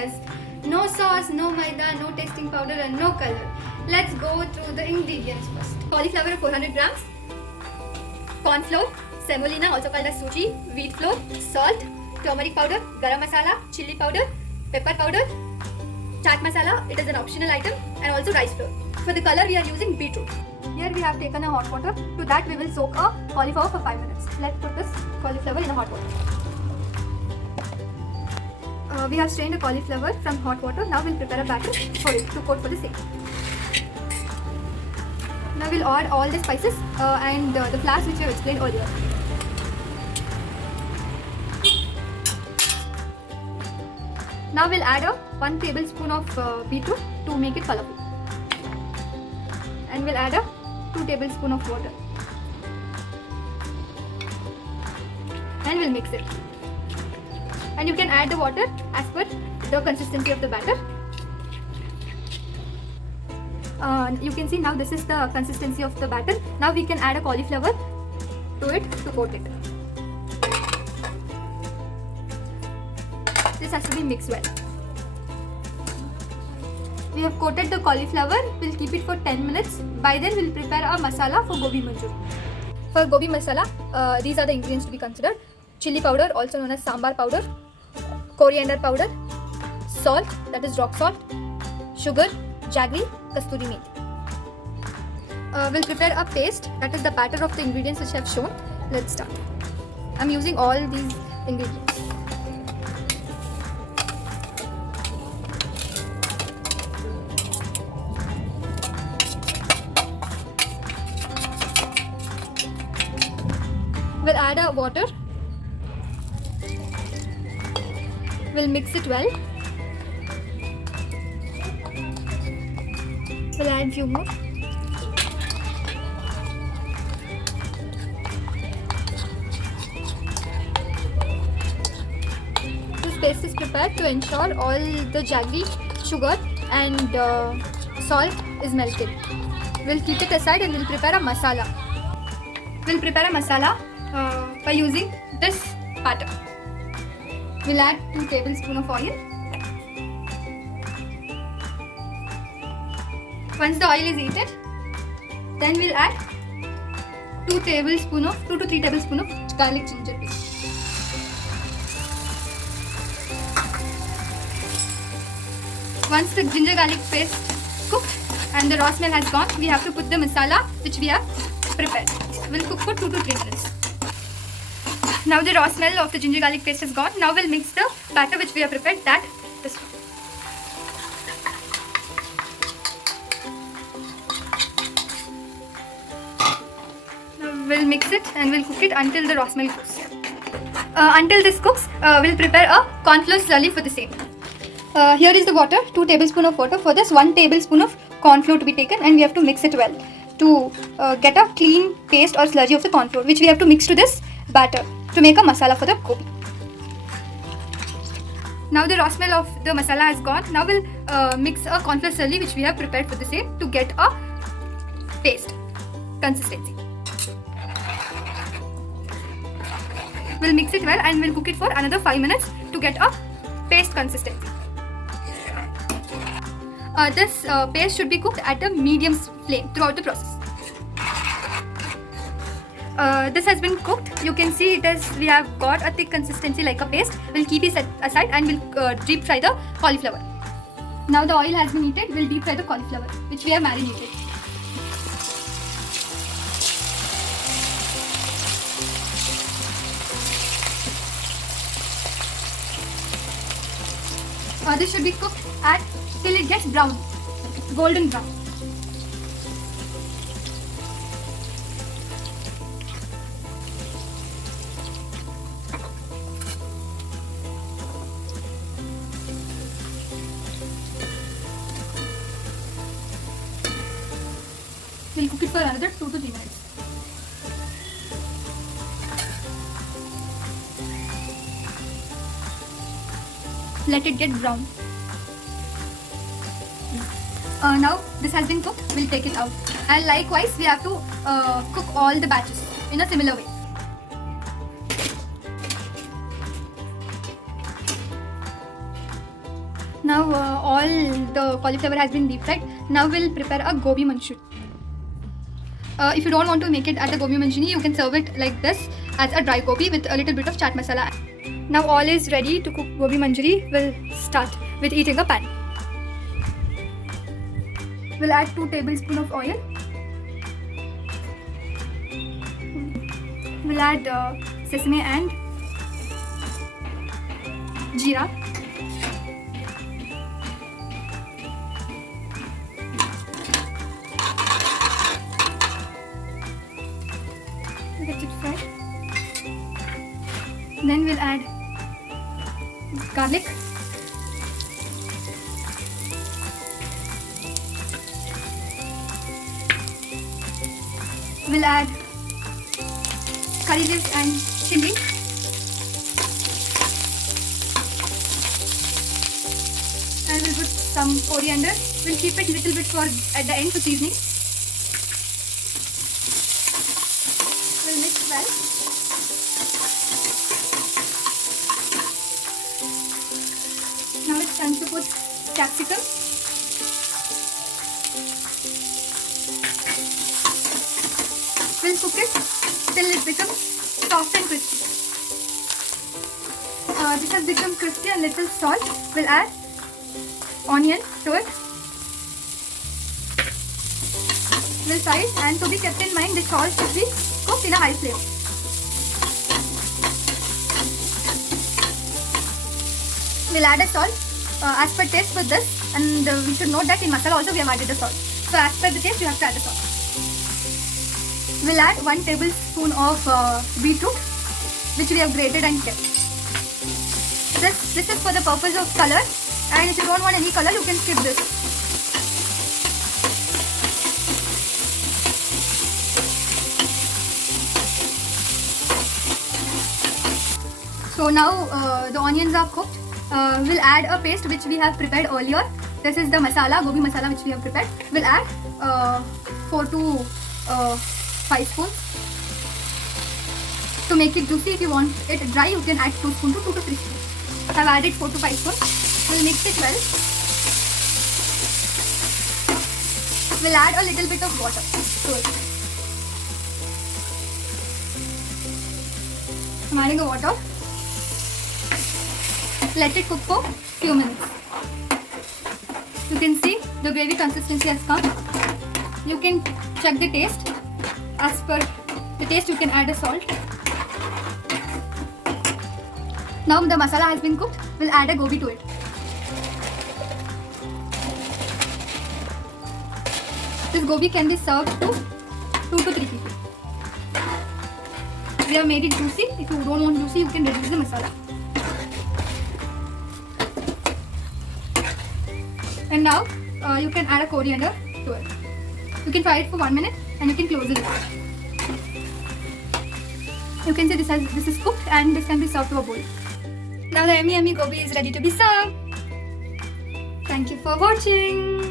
has no sauce, no maida, no tasting powder and no color. Let's go through the ingredients first. Cauliflower 400 grams, corn flour, semolina also called as suji, wheat flour, salt, turmeric powder, garam masala, chili powder, pepper powder, chaat masala, it is an optional item, and also rice flour. For the color we are using beetroot. Here we have taken a hot water. To that we will soak a cauliflower for 5 minutes. Let's put this cauliflower in a hot water. We have strained a cauliflower from hot water. Now we'll prepare a batter for it to coat for the same. Now we'll add all the spices and the flours which we have explained earlier. Now we'll add a 1 tablespoon of beetroot to make it colorful. And we'll add a 2 tablespoons of water. And we'll mix it. And you can add the water as per the consistency of the batter. You can see now this is the consistency of the batter. Now we can add a cauliflower to it to coat it. This has to be mixed well. We have coated the cauliflower. We'll keep it for 10 minutes. By then we'll prepare a masala for gobi manchuri. For gobi masala, these are the ingredients to be considered. Chili powder, also known as sambar powder, coriander powder, salt, that is rock salt, sugar, jaggery, kasturi methi. We'll prepare a paste, that is the batter of the ingredients which I have shown. Let's start. I'm using all these ingredients. We'll add a water. We'll mix it well. We'll add few more. This paste is prepared to ensure all the jaggery, sugar and salt is melted. We'll keep it aside and we'll prepare a masala. We'll prepare a masala by using this batter. We'll add 2 tablespoons of oil. Once the oil is heated, then we'll add 2 to 3 tablespoons of garlic ginger paste. Once the ginger garlic paste cooked and the raw smell has gone, we have to put the masala which we have prepared. We'll cook for 2 to 3 minutes. Now the raw smell of the ginger garlic paste is gone. Now we'll mix the batter which we have prepared, this one. Now we'll mix it and we'll cook it until the raw smell cooks. Until this cooks, we'll prepare a corn flour slurry for the same. Here is the water, 2 tablespoons of water. For this, 1 tablespoon of corn flour to be taken and we have to mix it well to get a clean paste or slurry of the corn flour, which we have to mix to this batter to make a masala for the gobi. Now the raw smell of the masala has gone. Now we'll mix a corn flour slurry which we have prepared for the same to get a paste consistency. We'll mix it well and we'll cook it for another 5 minutes to get a paste consistency. This paste should be cooked at a medium flame throughout the process. This has been cooked. You can see we have got a thick consistency like a paste. We'll keep it aside and we'll deep fry the cauliflower. Now the oil has been heated. We'll deep fry the cauliflower which we have marinated. This should be cooked till it gets brown, golden brown. We'll cook it for another 2 to 3 minutes. Let it get brown. Now this has been cooked, we'll take it out. And likewise, we have to cook all the batches in a similar way. Now all the cauliflower has been deep fried. Now we'll prepare a gobi manchurian. If you don't want to make it as a gobi manchurian, you can serve it like this as a dry gobi with a little bit of chaat masala. Now all is ready to cook gobi manchurian. We'll start with heating a pan. We'll add 2 tablespoons of oil. We'll add sesame and jeera. Let it fry. Then we'll add garlic. We'll add curry leaves and chili. And we'll put some coriander. We'll keep it little bit for at the end for seasoning. We'll mix well. Now it's time to put capsicum. We'll cook it till it becomes soft and crispy. This has become crispy and little salt. We'll add onion to it. We'll fry it, and to be kept in mind, the salt should be cooked in a high flame. We'll add a salt as per taste for this, and we should note that in masala also we have added the salt. So as per the taste, you have to add the salt. We'll add 1 tablespoon of beetroot, which we have grated and kept. This is for the purpose of color, and if you don't want any color, you can skip this. So now the onions are cooked. We'll add a paste which we have prepared earlier. This is the masala, gobi masala, which we have prepared. We'll add 4 to 5 spoons. To make it juicy, if you want it dry, you can add 2 spoons to 2 to 3 spoons. I've added 4 to 5 spoons. We'll mix it well. We'll add a little bit of water to it. I'm adding the water. Let it cook for few minutes. You can see the gravy consistency has come. You can check the taste. As per the taste, you can add a salt. Now the masala has been cooked. We'll add a gobi to it. This gobi can be served to 2 to 3 people. We have made it juicy. If you don't want juicy, you can reduce the masala. And now you can add a coriander to it. You can fry it for 1 minute and you can close it. You can see this is cooked and this can be served to a bowl. Now the yummy gobi is ready to be served. Thank you for watching.